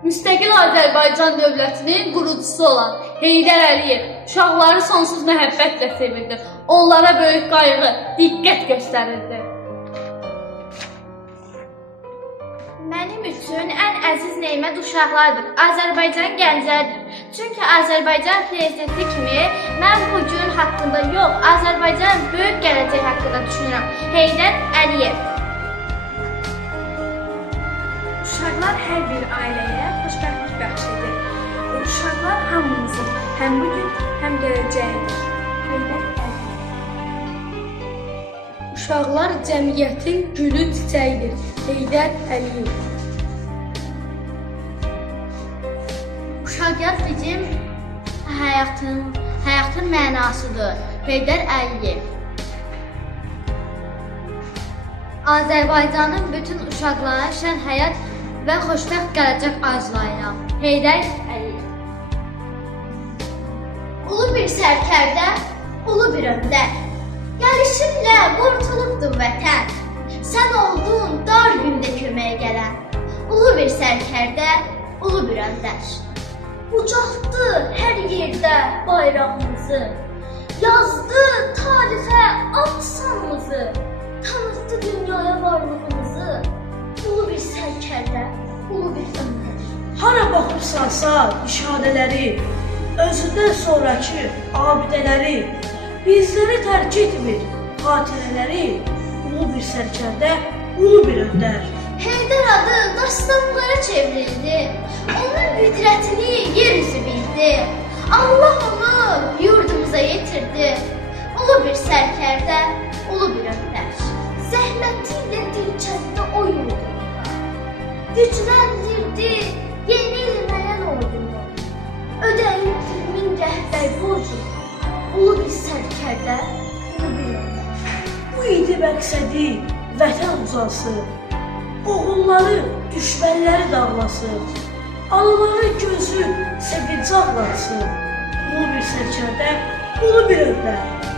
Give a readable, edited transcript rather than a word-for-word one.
Müstəqil Azərbaycan dövlətinin qurucusu olan Heydər Əliyev uşaqları sonsuz məhəbbətlə sevirdi. Onlara böyük qayğı, diqqət göstərirdi. Mənim üçün ən əziz nemət uşaqlardır, Azərbaycan gənclərdir. Çünki Azərbaycan prezidenti kimi mən bu gün haqqında yox, Azərbaycan böyük gələcək haqqında düşünürəm. Heydər Əliyev. Uşaqlar hər bir ailəyə xoşbəxtlik bəxş edir. Uşaqlar hamımızın həm bugün, həm gələcəyidir. Heydər Əliyev. Uşaqlar cəmiyyətin gülü çiçəyidir. Heydər Əliyev. Uşaqlar bizim həyatın mənasıdır. Heydər Əliyev. Azərbaycanın bütün uşaqlara şən həyat və xoşbəxt gələcək arzulayıram. Heydər Əliyev. Ulu bir sərkərdə, ulu bir öndər. Gəlişinlə qurtulubdur vətən. Sən oldun dar gündə köməyə gələn. Ulu bir sərkərdə, ulu bir öndər. Ucaltdı hər yerdə bayrağımızı. Yazdı tarixə ad sanımızı. Tanıtdı dünyaya varlığımızı. Ulu bir sərkərdə, ulu bir öndər. Hara baxırsansa işadələri, özündən sonraki abidələri, bizləri tərk etmir xatirələri, ulu bir sərkərdə, ulu bir öndər. Heydər adı dastanlara çevrildi. Onun qüdrətini yeryüzü bildi. Allah onu yurdumuza yetirdi. Ulu bir sərkərdə, ulu bir öndər. Zəhmətiyle dirçəldi o yurdumuza. Gücləndirdi yenilməyən ordunu. Ödəyibdi min rəhbər borcunu. Ulu bir sərkərdə, ulu bir öndər. Bu idi məqsədi vətən uzansın, oğulları düşmənləri dağlasın, anaları gözü sevinci ağlatsın. Ulu bir sərkərdə, ulu bir öndər.